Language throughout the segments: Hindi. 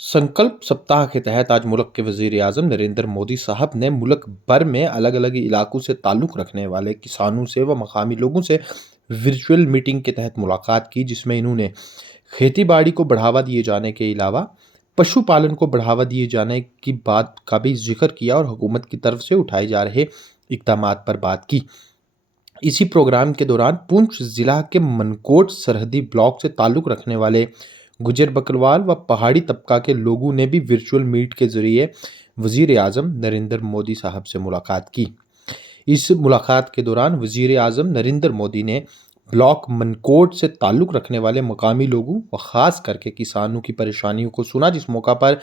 संकल्प सप्ताह के तहत आज मुल्क के वज़ीर-ए-आज़म नरेंद्र मोदी साहब ने मुल्क भर में अलग-अलग इलाकों से ताल्लुक़ रखने वाले किसानों से व मकामी लोगों से वर्चुअल मीटिंग के तहत मुलाकात की, जिसमें इन्होंने खेती-बाड़ी को बढ़ावा दिए जाने के अलावा पशुपालन को बढ़ावा दिए जाने की बात का भी ज़िक्र किया और हुकूमत की तरफ से उठाए जा रहे इक़दामात पर बात की। इसी प्रोग्राम के दौरान पुंछ ज़िला के मनकोट सरहदी ब्लॉक से ताल्लुक़ रखने वाले गुजर बकरवाल व पहाड़ी तबका के लोगों ने भी वर्चुअल मीट के जरिए वज़ीर-ए-आज़म नरेंद्र मोदी साहब से मुलाकात की। इस मुलाकात के दौरान वज़ीर-ए-आज़म नरेंद्र मोदी ने ब्लॉक मनकोट से ताल्लुक़ रखने वाले मकामी लोगों व ख़ास करके किसानों की परेशानियों को सुना, जिस मौका पर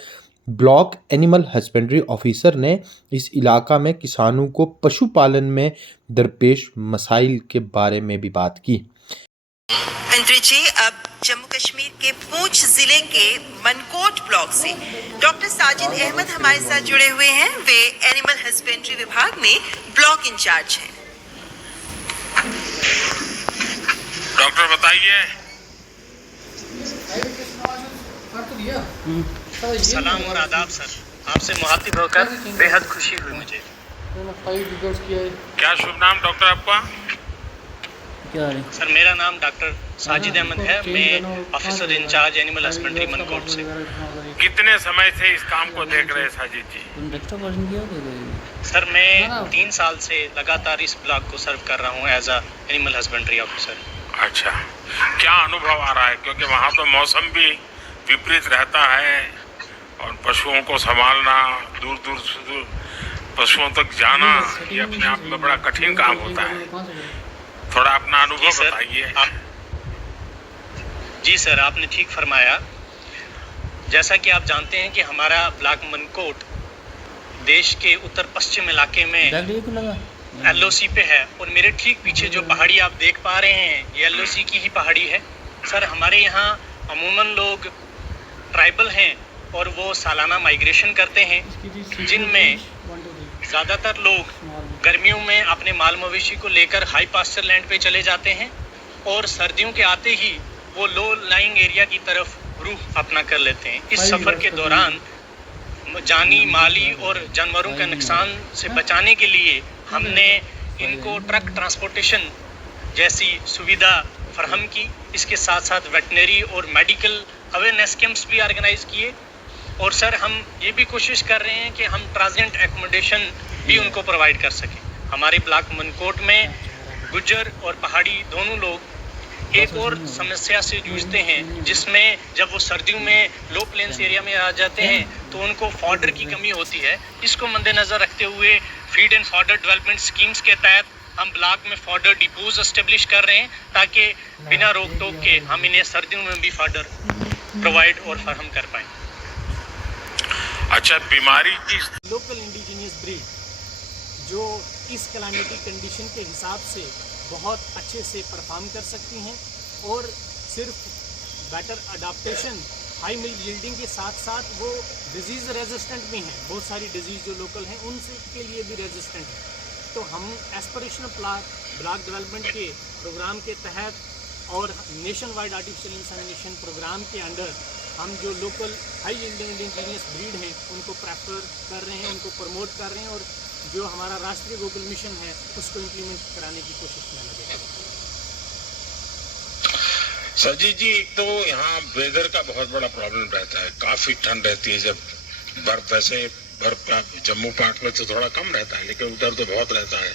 ब्लॉक एनिमल हस्बेंड्री ऑफिसर ने इस इलाका में किसानों को पशुपालन में दरपेश मसाइल के बारे में भी बात की। मंत्री जी, अब जम्मू कश्मीर के पुंछ जिले के मनकोट ब्लॉक से डॉक्टर साजिद अहमद हमारे साथ जुड़े हुए हैं। वे एनिमल हस्बेंड्री विभाग में ब्लॉक इंचार्ज हैं। डॉक्टर बताइए। सलाम और आदाब सर, आपसे मुखातिब होकर बेहद खुशी हुई मुझे। क्या शुभ नाम डॉक्टर आपका? सर मेरा नाम डॉक्टर साजिद अहमद है। मैं officer in charge animal husbandry Mankot से। कितने समय से इस काम को देख रहे हैं साजिद जी? सर मैं 3 साल से लगातार इस ब्लॉक को सर्व कर रहा हूँ as a animal husbandry officer. अच्छा, क्या अनुभव आ रहा है? क्योंकि वहाँ तो मौसम भी विपरीत रहता है और पशुओं को संभालना, दूर दूर पशुओं तक जाना, ये अपने आप में बड़ा कठिन काम होता है। थोड़ा अपना अनुभव बताइए। जी सर, आपने ठीक फरमाया। जैसा कि आप जानते हैं कि हमारा ब्लॉक मनकोट देश के उत्तर पश्चिम इलाके में LOC पे है और मेरे ठीक पीछे जो पहाड़ी आप देख पा रहे हैं, ये LOC की ही पहाड़ी है। सर हमारे यहाँ अमूमन लोग ट्राइबल हैं और वो सालाना माइग्रेशन करते हैं, जिनमें ज़्यादातर लोग गर्मियों में अपने माल मवेशी को लेकर हाई पास्चर लैंड पे चले जाते हैं और सर्दियों के आते ही वो लो लाइंग एरिया की तरफ रुख अपना कर लेते हैं। इस सफ़र के दौरान जानी, माली और जानवरों के नुकसान से बचाने के लिए हमने इनको ट्रक ट्रांसपोर्टेशन जैसी सुविधा फराहम की। इसके साथ साथ वेटनरी और मेडिकल अवेयरनेस कैंप्स भी ऑर्गेनाइज किए और सर हम ये भी कोशिश कर रहे हैं कि हम ट्रांजिएंट एकोमोडेशन भी उनको प्रोवाइड कर सकें। हमारे ब्लॉक मनकोट में गुज्जर और पहाड़ी दोनों लोग एक और समस्या से जूझते हैं, जिसमें जब वो सर्दियों में लो प्लेन्स एरिया में आ जाते हैं तो उनको फॉडर की कमी होती है। इसको मद्देनज़र रखते हुए feed and fodder development schemes के तहत हम ब्लॉक में फॉडर डिपोज एस्टेब्लिश कर रहे हैं, ताकि बिना रोक टोक के हम इन्हें सर्दियों में भी फॉडर प्रोवाइड और फराहम कर पाएँ। अच्छा, बीमारी की लोकल इंडिजीनियस ब्रीड जो इस क्लाइमेटिक कंडीशन के हिसाब से बहुत अच्छे से परफॉर्म कर सकती हैं और सिर्फ better adaptation, high milk yielding के साथ साथ वो डिजीज़ रेजिस्टेंट भी हैं। बहुत सारी डिजीज़ जो लोकल हैं उनसे के लिए भी रेजिस्टेंट है। तो हम एस्पिरेशनल ब्लॉक डेवलपमेंट के प्रोग्राम के तहत और nationwide artificial insemination programme के अंडर हम जो local high yielding indigenous breed हैं उनको प्रेफर कर रहे हैं, उनको प्रमोट कर रहे हैं और जो हमारा राष्ट्रीय ग्लोबल मिशन है उसको इम्प्लीमेंट कराने की कोशिश में लगे। साजिद जी, एक तो यहाँ वेदर का बहुत बड़ा प्रॉब्लम रहता है। काफी ठंड रहती है जब बर्फ, वैसे बर्फ का जम्मू पार्ट में तो थोड़ा कम रहता है, लेकिन उधर तो बहुत रहता है।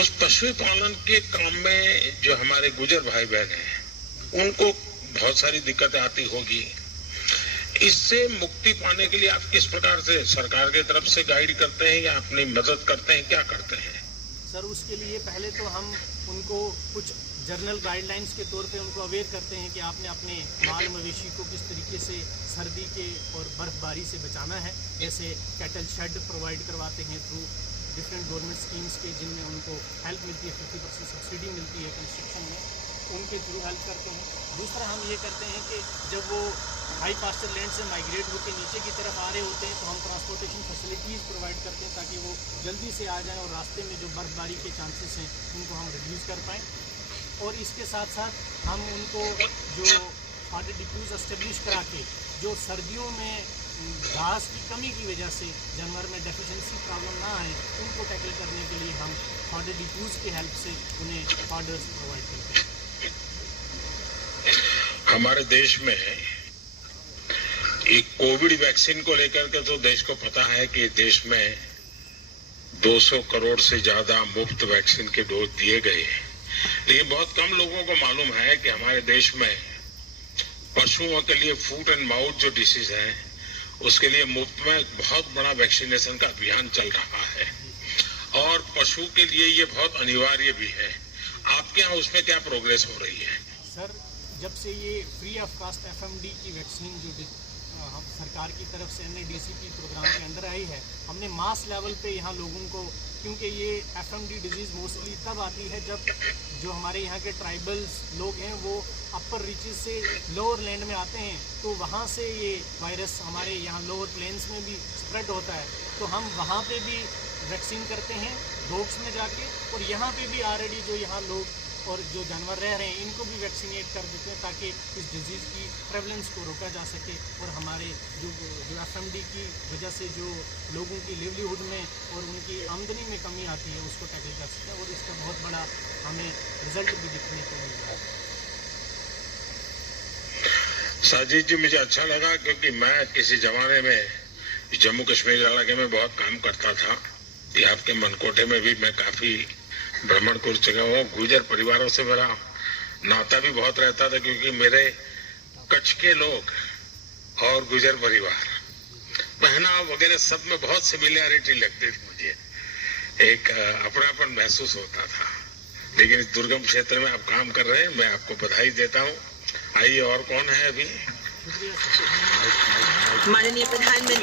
उस पशुपालन के काम में जो हमारे गुजर भाई बहन हैं उनको बहुत सारी दिक्कतें आती होगी। इससे मुक्ति पाने के लिए आप किस प्रकार से सरकार की तरफ से गाइड करते हैं या अपनी मदद करते हैं, क्या करते हैं? सर उसके लिए पहले तो हम उनको कुछ जर्नल गाइडलाइंस के तौर पे उनको अवेयर करते हैं कि आपने अपने माल मवेशी को किस तरीके से सर्दी के और बर्फबारी से बचाना है। जैसे कैटल शेड प्रोवाइड करवाते हैं थ्रू डिफरेंट गवर्नमेंट स्कीम्स के, जिनमें उनको हेल्प मिलती है, 50% सब्सिडी मिलती है कंस्ट्रक्शन में, उनके थ्रू हेल्प करते हैं। दूसरा हम ये करते हैं कि जब वो हाई पास्चर लैंड से माइग्रेट होकर नीचे की तरफ आ रहे होते हैं तो हम ट्रांसपोर्टेशन फैसिलिटीज़ प्रोवाइड करते हैं ताकि वो जल्दी से आ जाएं और रास्ते में जो बर्फबारी के चांसेस हैं उनको हम रिड्यूस कर पाएँ। और इसके साथ साथ हम उनको जो फॉडर डिपोज एस्टेब्लिश करा के जो सर्दियों में घास की कमी की वजह से जानवर में डेफिशिएंसी प्रॉब्लम ना आए, उनको टैकल करने के लिए हम फॉडर डिफ्यूज़ की हेल्प से उन्हें फॉडर्स प्रोवाइड करते हैं। हमारे देश में एक कोविड वैक्सीन को लेकर के तो देश को पता है कि देश में 200 करोड़ से ज्यादा मुफ्त वैक्सीन के डोज दिए गए हैं, लेकिन बहुत कम लोगों को मालूम है कि हमारे देश में पशुओं के लिए फूट एंड माउथ जो डिसीज है उसके लिए मुफ्त में एक बहुत बड़ा वैक्सीनेशन का अभियान चल रहा है और पशु के लिए ये बहुत अनिवार्य भी है। आपके यहाँ उसमें क्या प्रोग्रेस हो रही है? सर, जब से ये फ्री ऑफ कास्ट FMD की वैक्सीन जो हम सरकार की तरफ से NADCP प्रोग्राम के अंदर आई है, हमने मास लेवल पे यहाँ लोगों को, क्योंकि ये FMD डिजीज़ मोस्टली तब आती है जब जो हमारे यहाँ के ट्राइबल्स लोग हैं वो अपर रीचेस से लोअर लैंड में आते हैं, तो वहाँ से ये वायरस हमारे यहाँ लोअर प्लेन्स में भी स्प्रेड होता है। तो हम वहाँ पे भी वैक्सीन करते हैं डॉग्स में जाके, और यहाँ पे भी ऑलरेडी जो यहाँ लोग और जो जानवर रह रहे हैं इनको भी वैक्सीनेट कर देते हैं ताकि इस डिजीज़ की प्रेवलेंस को रोका जा सके और हमारे जो FMD की वजह से जो लोगों की लिवलीहुड में और उनकी आमदनी में कमी आती है उसको टैकल कर सकें, और इसका बहुत बड़ा हमें रिजल्ट भी दिखने को मिल रहा है। साजिद जी, मुझे अच्छा लगा क्योंकि मैं किसी जमाने में जम्मू कश्मीर इलाके में बहुत काम करता था। ये आपके मनकोटे में भी मैं काफी भ्रमण कर चुका हूँ। गुजर परिवारों से मेरा नाता भी बहुत रहता था क्योंकि मेरे कच्छ के लोग और गुजर परिवार पहनाव वगैरह सब में बहुत सिमिलैरिटी लगती थी मुझे, एक अपनापन महसूस होता था। लेकिन इस दुर्गम क्षेत्र में आप काम कर रहे हैं, मैं आपको बधाई देता हूँ। आइए, और कौन है अभी? माननीय प्रधानमंत्री